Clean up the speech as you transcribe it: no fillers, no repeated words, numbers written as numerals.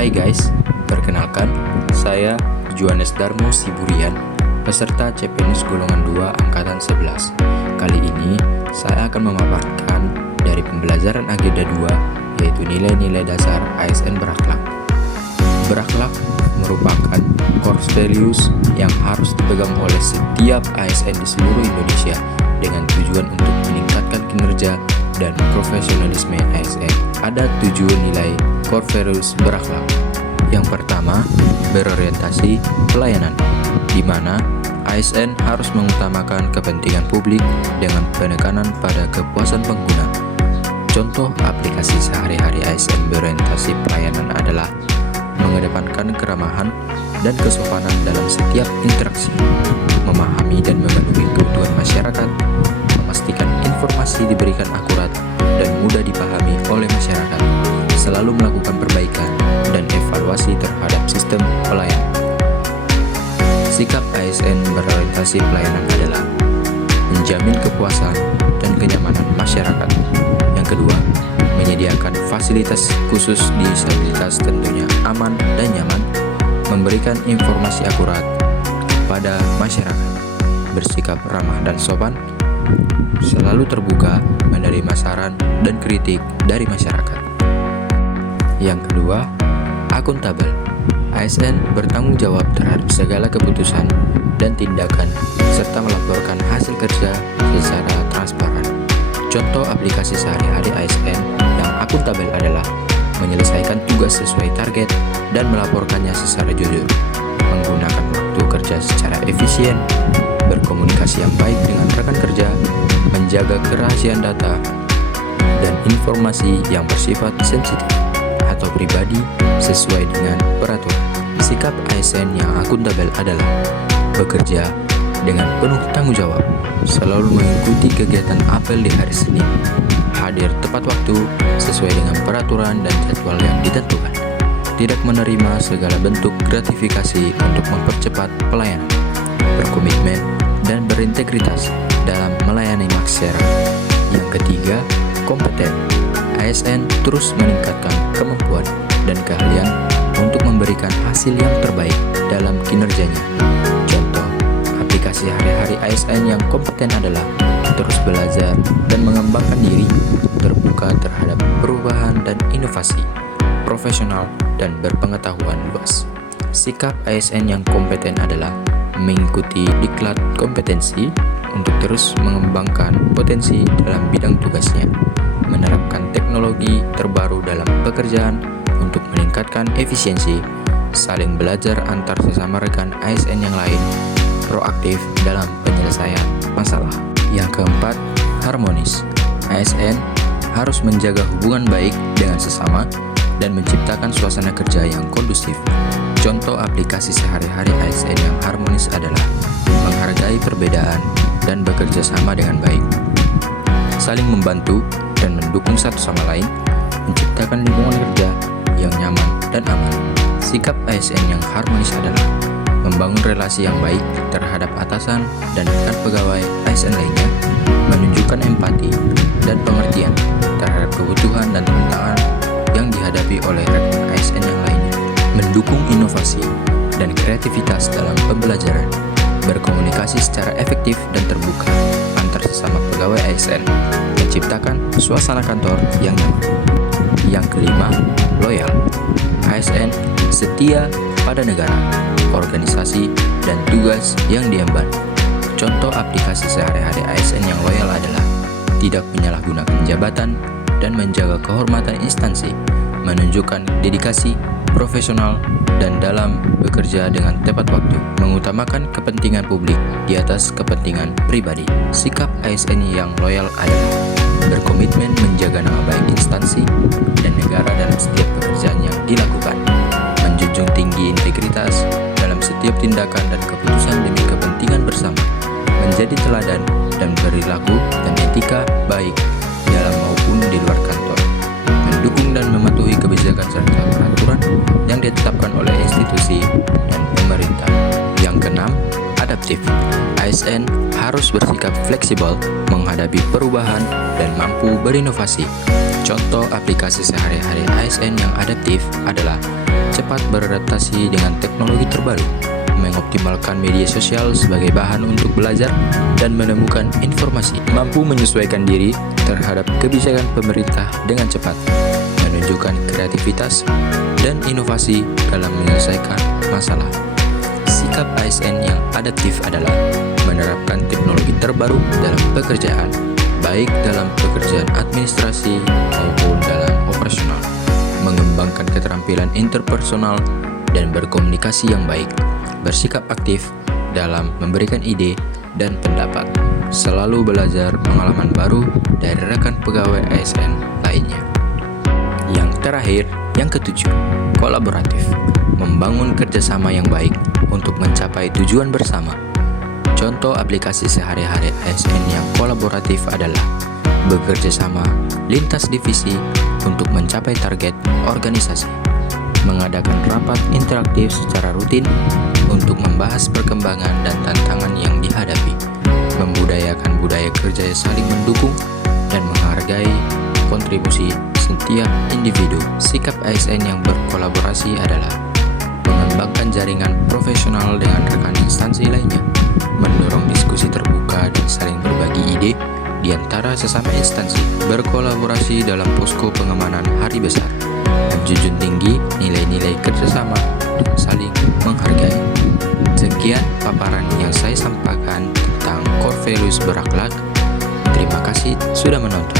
Hai guys, perkenalkan, saya Juanes Darmo Siburian, peserta CPNS golongan 2 angkatan 11. Kali ini saya akan memaparkan dari pembelajaran agenda 2, yaitu nilai-nilai dasar ASN berakhlak. Berakhlak merupakan core values yang harus dipegang oleh setiap ASN di seluruh Indonesia dengan tujuan untuk meningkatkan kinerja dan profesionalisme ASN. Ada 7 nilai core values berakhlak. Yang pertama, berorientasi pelayanan, di mana ASN harus mengutamakan kepentingan publik dengan penekanan pada kepuasan pengguna. Contoh aplikasi sehari-hari ASN berorientasi pelayanan adalah mengedepankan keramahan dan kesopanan dalam setiap interaksi, memahami dan memenuhi kebutuhan masyarakat, memastikan informasi diberikan akurat dan mudah dipahami oleh masyarakat, selalu melakukan perbaikan dan evaluasi terhadap sistem pelayanan. Sikap ASN berorientasi pelayanan adalah menjamin kepuasan dan kenyamanan masyarakat. Yang kedua, menyediakan fasilitas khusus disabilitas tentunya aman dan nyaman, memberikan informasi akurat kepada masyarakat, bersikap ramah dan sopan, selalu terbuka menerima saran dan kritik dari masyarakat. Yang kedua, akuntabel. ASN bertanggung jawab terhadap segala keputusan dan tindakan serta melaporkan hasil kerja secara transparan. Contoh aplikasi sehari-hari ASN yang akuntabel adalah menyelesaikan tugas sesuai target dan melaporkannya secara jujur, menggunakan waktu kerja secara efisien, berkomunikasi yang baik dengan rekan kerja, menjaga kerahasiaan data, dan informasi yang bersifat sensitif atau pribadi sesuai dengan peraturan. Sikap ASN yang akuntabel adalah bekerja dengan penuh tanggung jawab, selalu mengikuti kegiatan apel di hari Senin, hadir tepat waktu sesuai dengan peraturan dan jadwal yang ditentukan, tidak menerima segala bentuk gratifikasi untuk mempercepat pelayanan, berkomitmen dan berintegritas dalam melayani masyarakat. Yang ketiga, kompeten. ASN terus meningkatkan kemampuan dan keahlian untuk memberikan hasil yang terbaik dalam kinerjanya. Contoh, aplikasi hari-hari ASN yang kompeten adalah terus belajar dan mengembangkan diri, terbuka terhadap perubahan dan inovasi, profesional dan berpengetahuan luas. Sikap ASN yang kompeten adalah mengikuti diklat kompetensi untuk terus mengembangkan potensi dalam bidang tugasnya, menerapkan teknologi terbaru dalam pekerjaan untuk meningkatkan efisiensi, saling belajar antar sesama rekan ASN yang lain, proaktif dalam penyelesaian masalah. Yang keempat, harmonis. ASN harus menjaga hubungan baik dengan sesama dan menciptakan suasana kerja yang kondusif. Contoh aplikasi sehari-hari ASN yang harmonis adalah menghargai perbedaan dan bekerja sama dengan baik, saling membantu dan mendukung satu sama lain, menciptakan lingkungan kerja yang nyaman dan aman. Sikap ASN yang harmonis adalah membangun relasi yang baik terhadap atasan dan rekan pegawai ASN lainnya, menunjukkan empati dan pengertian terhadap kebutuhan dan tantangan yang dihadapi oleh rekan ASN yang lainnya, mendukung inovasi dan kreativitas dalam pembelajaran, berkomunikasi secara efektif dan terbuka antar sesama pegawai ASN, menciptakan suasana kantor yang nyaman. Yang kelima, loyal. ASN setia pada negara, organisasi, dan tugas yang diemban. Contoh aplikasi sehari-hari ASN yang loyal adalah tidak menyalahgunakan jabatan dan menjaga kehormatan instansi, menunjukkan dedikasi, profesional, dan dalam bekerja dengan tepat waktu, mengutamakan kepentingan publik di atas kepentingan pribadi. Sikap ASN yang loyal adalah berkomitmen menjaga nama baik instansi dan negara dalam setiap pekerjaan yang dilakukan, menjunjung tinggi integritas dalam setiap tindakan dan keputusan demi kepentingan bersama, menjadi teladan dan perilaku dan etika baik dalam maupun di luar kantor, mendukung dan mematuhi kebijakan serta peraturan yang ditetapkan oleh institusi dan pemerintah. Yang keenam, adaptif. ASN harus bersikap fleksibel menghadapi perubahan dan mampu berinovasi. Contoh aplikasi sehari-hari ASN yang adaptif adalah cepat beradaptasi dengan teknologi terbaru, mengoptimalkan media sosial sebagai bahan untuk belajar dan menemukan informasi, mampu menyesuaikan diri terhadap kebijakan pemerintah dengan cepat, menunjukkan kreativitas dan inovasi dalam menyelesaikan masalah. Sikap ASN yang adaptif adalah menerapkan teknologi terbaru dalam pekerjaan, baik dalam pekerjaan administrasi maupun dalam operasional, mengembangkan keterampilan interpersonal dan berkomunikasi yang baik, bersikap aktif dalam memberikan ide dan pendapat, selalu belajar pengalaman baru dari rekan pegawai ASN lainnya. Yang terakhir, yang ketujuh, kolaboratif, membangun kerjasama yang baik untuk mencapai tujuan bersama. Contoh aplikasi sehari-hari ASN yang kolaboratif adalah bekerja sama lintas divisi untuk mencapai target organisasi, mengadakan rapat interaktif secara rutin untuk membahas perkembangan dan tantangan yang dihadapi, membudayakan budaya kerja yang saling mendukung dan menghargai kontribusi setiap individu. Sikap ASN yang berkolaborasi adalah mengembangkan jaringan profesional dengan rekan instansi lainnya, mendorong diskusi terbuka dan saling berbagi ide di antara sesama instansi, berkolaborasi dalam posko pengamanan hari besar, menjunjung tinggi nilai-nilai kerjasama dan saling menghargai. Sekian paparan yang saya sampaikan tentang core values berakhlak. Terima kasih sudah menonton.